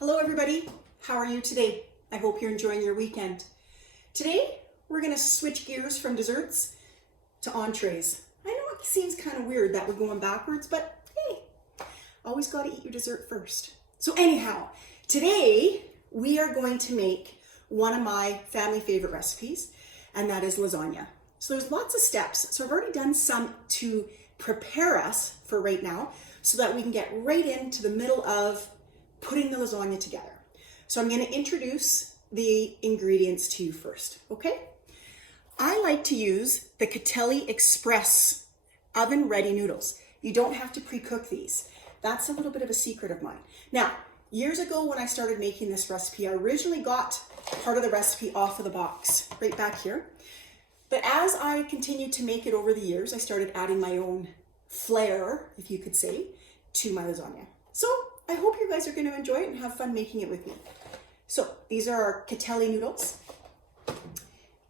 Hello everybody, how are you today? I hope you're enjoying your weekend. Today, we're gonna switch gears from desserts to entrees. I know it seems kind of weird that we're going backwards, but hey, always gotta eat your dessert first. So anyhow, today we are going to make one of my family favorite recipes, and that is lasagna. So there's lots of steps. So I've already done some to prepare us for right now so that we can get right into the middle of putting the lasagna together. So I'm going to introduce the ingredients to you first, okay? I like to use the Catelli Express oven ready noodles. You don't have to pre-cook these. That's a little bit of a secret of mine. Now, years ago when I started making this recipe, I originally got part of the recipe off of the box, right back here. But as I continued to make it over the years, I started adding my own flair, if you could say, to my lasagna. So I hope you guys are going to enjoy it and have fun making it with me. So these are our Catelli noodles.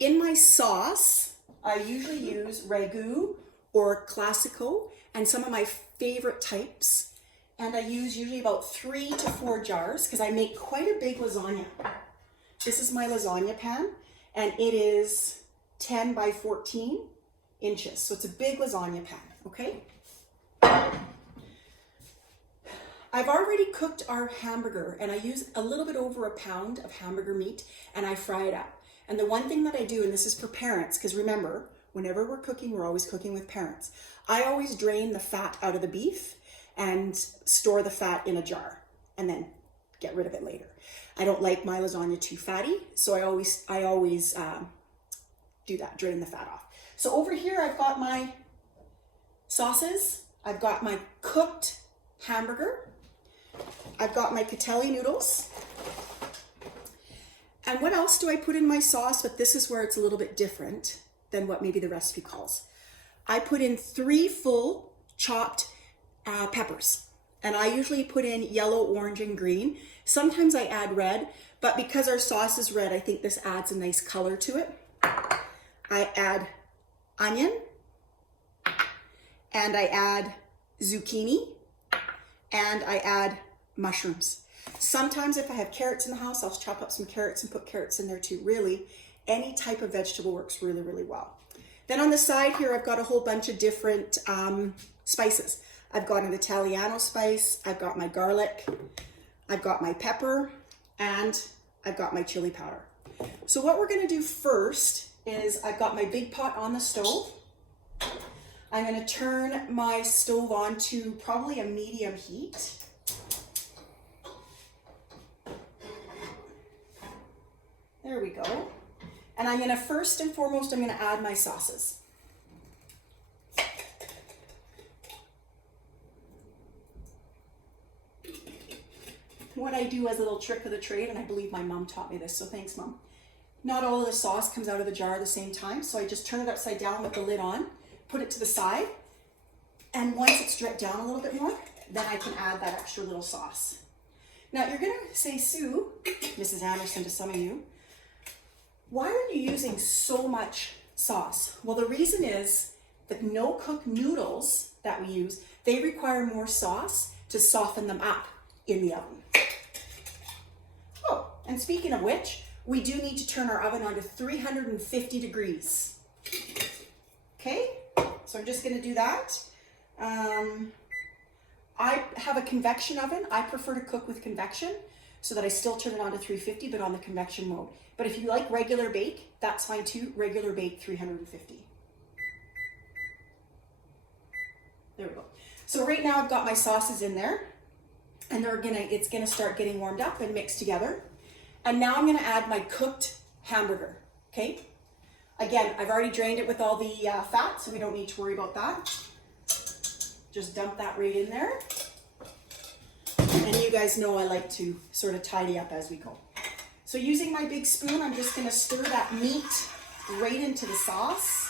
In my sauce, I usually use ragu or classico and some of my favorite types. And I use usually about 3 to 4 jars because I make quite a big lasagna. This is my lasagna pan and it is 10 by 14 inches. So it's a big lasagna pan, okay? I've already cooked our hamburger and I use a little bit over 1 pound of hamburger meat and I fry it up. And the one thing that I do, and this is for parents, because remember, whenever we're cooking, we're always cooking with parents. I always drain the fat out of the beef and store the fat in a jar and then get rid of it later. I don't like my lasagna too fatty, so I always do that, drain the fat off. So over here, I've got my sauces. I've got my cooked hamburger. I've got my Catelli noodles. And what else do I put in my sauce? But this is where it's a little bit different than what maybe the recipe calls. I put in 3 full chopped peppers. And I usually put in yellow, orange, and green. Sometimes I add red, but because our sauce is red, I think this adds a nice color to it. I add onion, and I add zucchini, and I add mushrooms. Sometimes if I have carrots in the house, I'll chop up some carrots and put carrots in there too. Really, any type of vegetable works really, really well. Then on the side here, I've got a whole bunch of different spices. I've got an Italiano spice, I've got my garlic, I've got my pepper, and I've got my chili powder. So what we're gonna do first is I've got my big pot on the stove. I'm gonna turn my stove on to probably a medium heat. There we go. And I'm gonna first and foremost, I'm gonna add my sauces. What I do as a little trick of the trade, and I believe my mom taught me this, so thanks, Mom. Not all of the sauce comes out of the jar at the same time, so I just turn it upside down with the lid on, put it to the side, and once it's dripped down a little bit more, then I can add that extra little sauce. Now you're gonna say, Sue, Mrs. Anderson to some of you, why are you using so much sauce? Well, the reason is that no-cook noodles that we use, they require more sauce to soften them up in the oven. Oh, and speaking of which, we do need to turn our oven on to 350 degrees. Okay, so I'm just gonna do that. I have a convection oven. I prefer to cook with convection so that I still turn it on to 350, but on the convection mode. But if you like regular bake, that's fine too. Regular bake, 350. There we go. So right now I've got my sauces in there and it's gonna start getting warmed up and mixed together. And now I'm gonna add my cooked hamburger, okay? Again, I've already drained it with all the fat, so we don't need to worry about that. Just dump that right in there. And you guys know I like to sort of tidy up as we go. So using my big spoon, I'm just gonna stir that meat right into the sauce.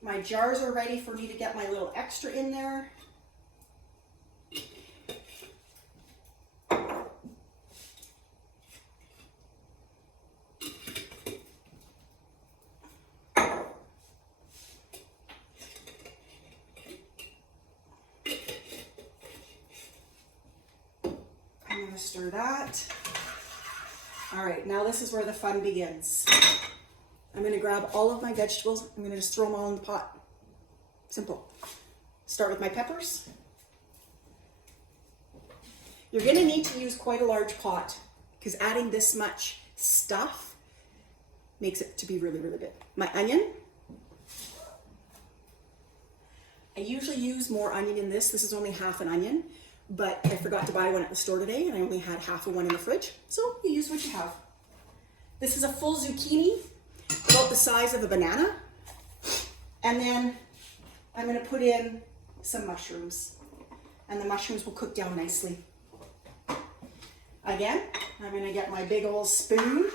My jars are ready for me to get my little extra in there. stir that. All right, now this is where the fun begins. I'm gonna grab all of my vegetables. I'm gonna just throw them all in the pot. Simple. Start with my peppers. You're gonna need to use quite a large pot because adding this much stuff makes it to be really, really big. My onion. I usually use more onion in this. This is only half an onion, but I forgot to buy one at the store today and I only had half of one in the fridge. So you use what you have. This is a full zucchini, about the size of a banana. And then I'm gonna put in some mushrooms and the mushrooms will cook down nicely. Again, I'm gonna get my big old spoon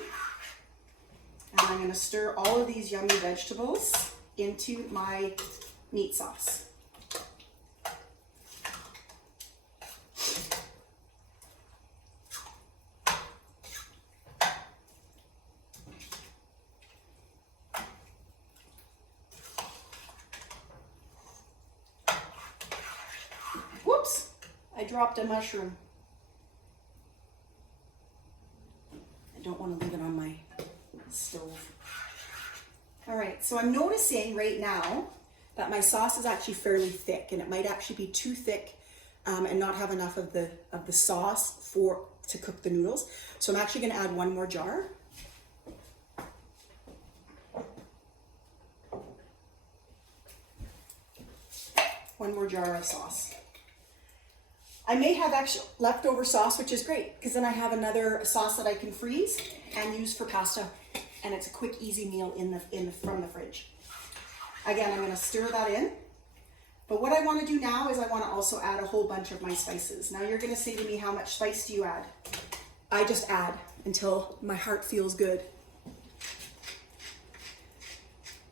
and I'm gonna stir all of these yummy vegetables into my meat sauce. Whoops, I dropped a mushroom. I don't want to leave it on my stove. All right, so I'm noticing right now that my sauce is actually fairly thick and it might actually be too thick and not have enough of the sauce to cook the noodles. So I'm actually gonna add one more jar. One more jar of sauce. I may have actually leftover sauce, which is great because then I have another sauce that I can freeze and use for pasta, and it's a quick, easy meal from the fridge. Again, I'm going to stir that in. But what I want to do now is I want to also add a whole bunch of my spices. Now you're going to say to me, how much spice do you add? I just add until my heart feels good.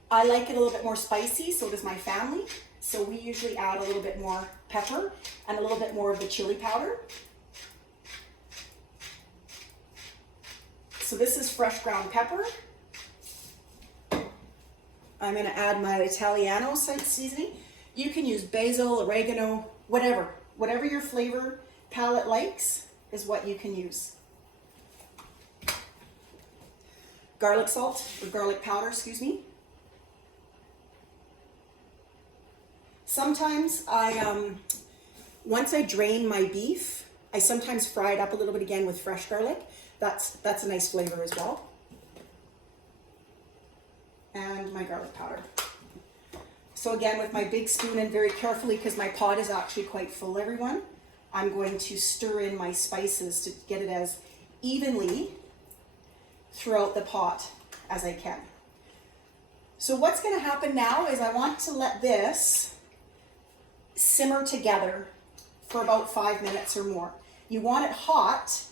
I like it a little bit more spicy, so does my family. So we usually add a little bit more pepper and a little bit more of the chili powder. So this is fresh ground pepper. I'm going to add my Italiano seasoning. You can use basil, oregano, whatever. Whatever your flavor palette likes is what you can use. Garlic salt, or garlic powder, excuse me. Sometimes once I drain my beef, I sometimes fry it up a little bit again with fresh garlic. That's a nice flavor as well. And my garlic powder. So again, with my big spoon and very carefully, because my pot is actually quite full, everyone, I'm going to stir in my spices to get it as evenly throughout the pot as I can. So what's going to happen now is I want to let this simmer together for about 5 minutes or more. You want it hot,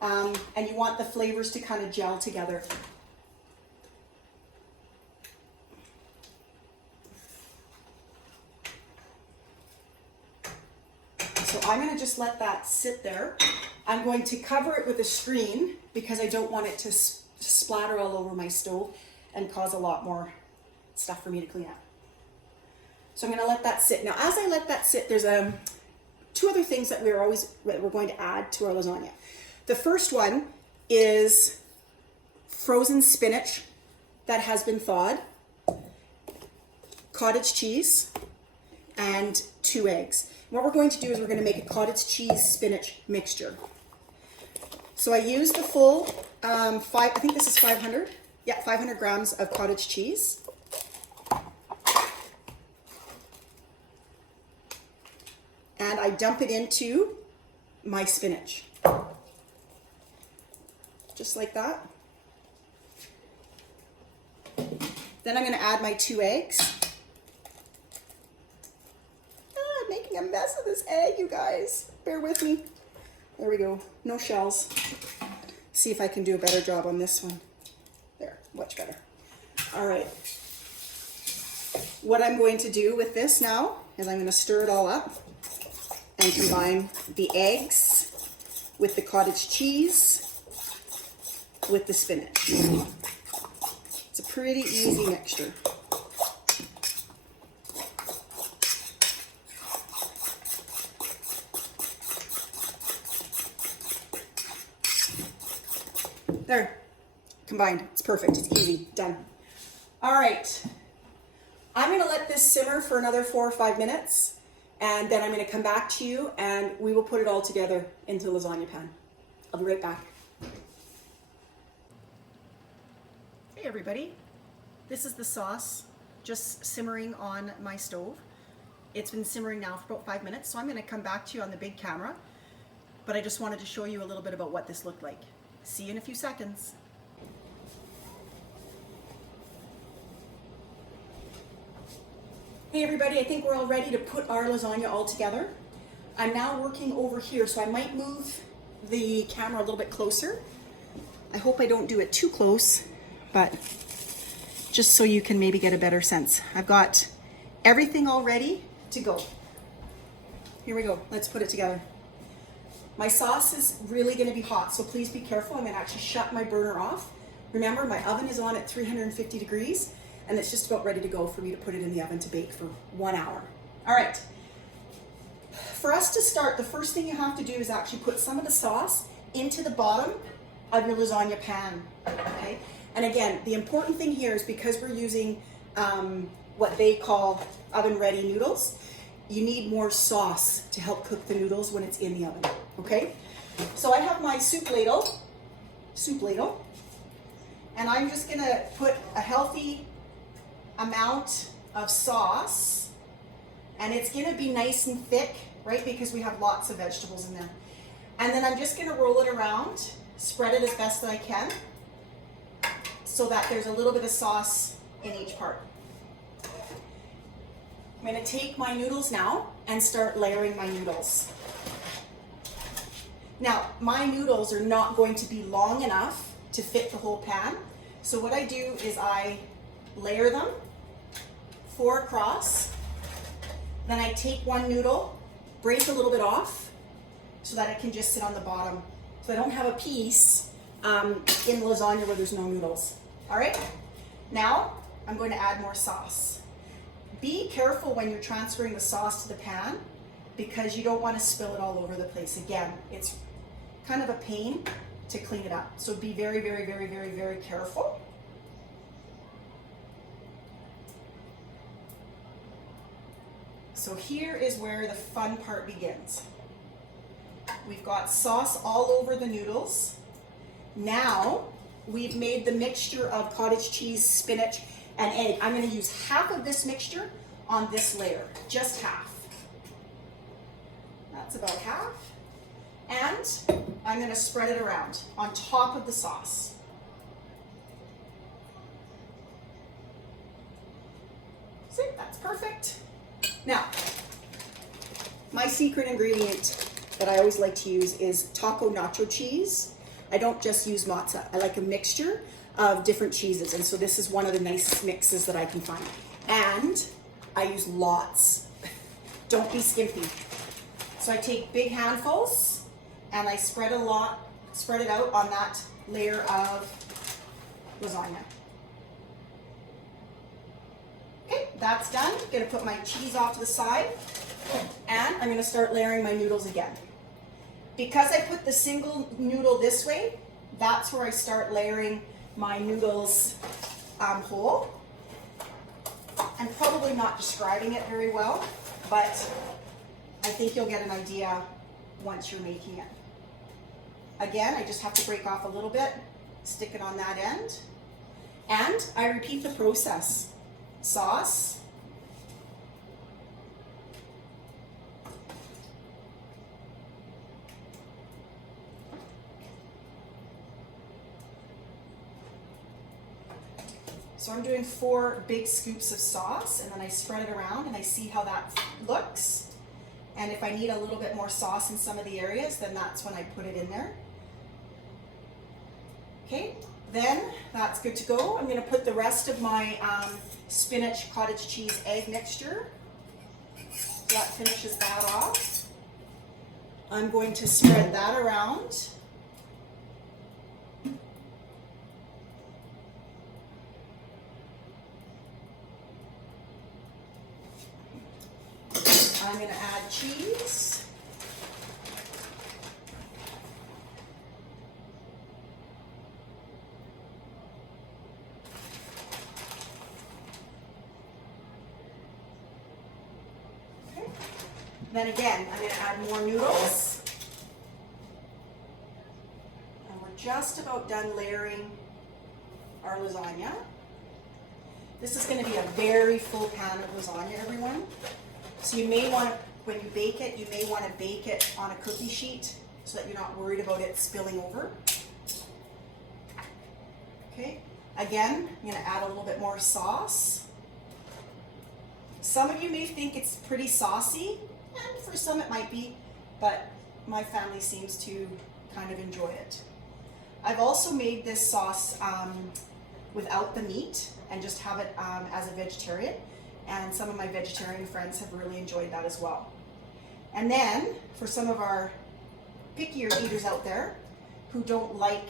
and you want the flavors to kind of gel together. So I'm going to just let that sit there. I'm going to cover it with a screen because I don't want it to splatter all over my stove and cause a lot more stuff for me to clean up. So I'm going to let that sit. Now, as I let that sit, there's two other things that we're going to add to our lasagna. The first one is frozen spinach that has been thawed, cottage cheese, and 2 eggs. What we're going to do is we're going to make a cottage cheese spinach mixture. So I used the full I think this is 500. Yeah, 500 grams of cottage cheese. And I dump it into my spinach. Just like that. Then I'm going to add my 2 eggs. I'm making a mess of this egg, you guys. Bear with me. There we go. No shells. See if I can do a better job on this one. There, much better. All right. What I'm going to do with this now is I'm going to stir it all up and combine the eggs with the cottage cheese with the spinach. It's a pretty easy mixture. There, combined. It's perfect. It's easy. Done. All right. I'm going to let this simmer for another 4 or 5 minutes, and then I'm going to come back to you and we will put it all together into the lasagna pan. I'll be right back. Hey everybody. This is the sauce just simmering on my stove. It's been simmering now for about 5 minutes, so I'm going to come back to you on the big camera, but I just wanted to show you a little bit about what this looked like. See you in a few seconds. Hey everybody, I think we're all ready to put our lasagna all together. I'm now working over here, so I might move the camera a little bit closer. I hope I don't do it too close, but just so you can maybe get a better sense. I've got everything all ready to go. Here we go, let's put it together. My sauce is really going to be hot, so please be careful. I'm going to actually shut my burner off. Remember, my oven is on at 350 degrees, and it's just about ready to go for me to put it in the oven to bake for 1 hour. All right. For us to start, the first thing you have to do is actually put some of the sauce into the bottom of your lasagna pan, okay? And again, the important thing here is because we're using what they call oven-ready noodles, you need more sauce to help cook the noodles when it's in the oven, okay? So I have my soup ladle, and I'm just gonna put a healthy amount of sauce, and it's gonna be nice and thick, right? Because we have lots of vegetables in there. And then I'm just gonna roll it around, spread it as best that I can, so that there's a little bit of sauce in each part. I'm gonna take my noodles now and start layering my noodles. Now, my noodles are not going to be long enough to fit the whole pan. So what I do is I layer them 4 across. Then I take one noodle, break a little bit off so that it can just sit on the bottom. So I don't have a piece in lasagna where there's no noodles. All right, now I'm going to add more sauce. Be careful when you're transferring the sauce to the pan because you don't want to spill it all over the place. Again, it's kind of a pain to clean it up. So be very, very, very, very, very careful. So here is where the fun part begins. We've got sauce all over the noodles. Now we've made the mixture of cottage cheese, spinach, and egg. I'm going to use half of this mixture on this layer, just half. That's about half. And I'm going to spread it around on top of the sauce. See, that's perfect. Now, my secret ingredient that I always like to use is taco nacho cheese. I don't just use mozza. I like a mixture of different cheeses, and so this is one of the nice mixes that I can find. And I use lots. Don't be skimpy. So I take big handfuls and I spread it out on that layer of lasagna. Okay, that's done. I'm gonna put my cheese off to the side, and I'm gonna start layering my noodles again. Because I put the single noodle this way, that's where I start layering my noodles whole. I'm probably not describing it very well, but I think you'll get an idea once you're making it. Again, I just have to break off a little bit, stick it on that end, and I repeat the process. Sauce, so I'm doing 4 big scoops of sauce, and then I spread it around and I see how that looks. And if I need a little bit more sauce in some of the areas, then that's when I put it in there. Okay, then that's good to go. I'm going to put the rest of my spinach, cottage cheese, egg mixture. That finishes that off. I'm going to spread that around. I'm going to add cheese. Then again, I'm going to add more noodles. And we're just about done layering our lasagna. This is going to be a very full pan of lasagna, everyone. So you may want to, when you bake it, you may want to bake it on a cookie sheet so that you're not worried about it spilling over. Okay, again, I'm going to add a little bit more sauce. Some of you may think it's pretty saucy, and for some it might be, but my family seems to kind of enjoy it. I've also made this sauce without the meat and just have it as a vegetarian, and some of my vegetarian friends have really enjoyed that as well. And then for some of our pickier eaters out there who don't like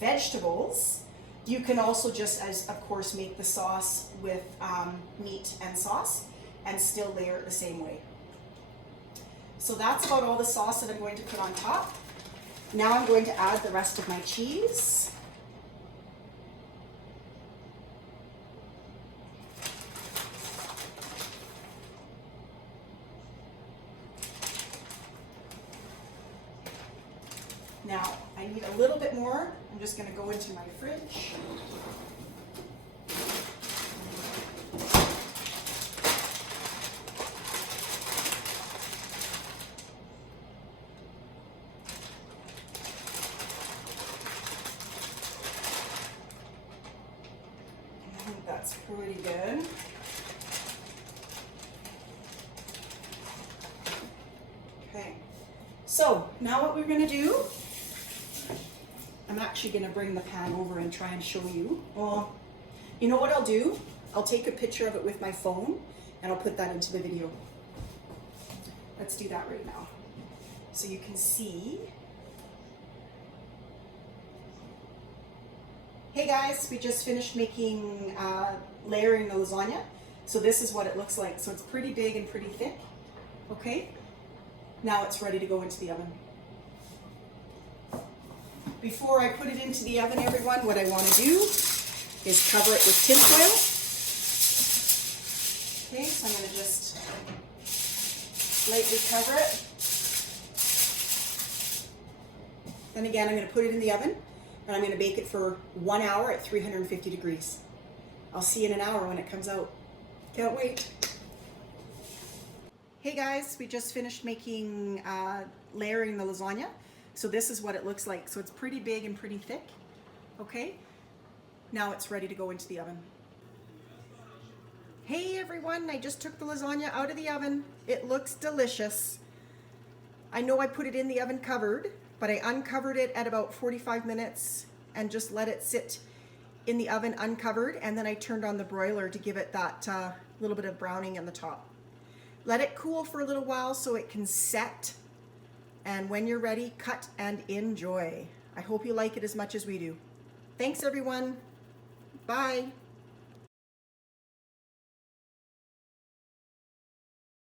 vegetables, you can also just, as of course, make the sauce with meat and sauce and still layer it the same way. So that's about all the sauce that I'm going to put on top. Now I'm going to add the rest of my cheese. Now, I need a little bit more. I'm just going to go into my fridge. I think that's pretty good. Okay, so now what we're going to do, I'm actually going to bring the pan over and try and show you. Well, you know what I'll do? I'll take a picture of it with my phone and I'll put that into the video. Let's do that right now. So you can see. Hey guys, we just finished making, layering the lasagna. So this is what it looks like. So it's pretty big and pretty thick. Okay, now it's ready to go into the oven. Before I put it into the oven, everyone, what I want to do is cover it with tin foil. Okay, so I'm going to just lightly cover it. Then again, I'm going to put it in the oven and I'm going to bake it for 1 hour at 350 degrees. I'll see you in an hour when it comes out. Can't wait. Hey guys, we just finished making, layering the lasagna. So this is what it looks like. So it's pretty big and pretty thick. Okay, now it's ready to go into the oven. Hey everyone, I just took the lasagna out of the oven. It looks delicious. I know I put it in the oven covered, but I uncovered it at about 45 minutes and just let it sit in the oven uncovered, and then I turned on the broiler to give it that little bit of browning in the top. Let it cool for a little while so it can set. And when you're ready, cut and enjoy. I hope you like it as much as we do. Thanks everyone. Bye.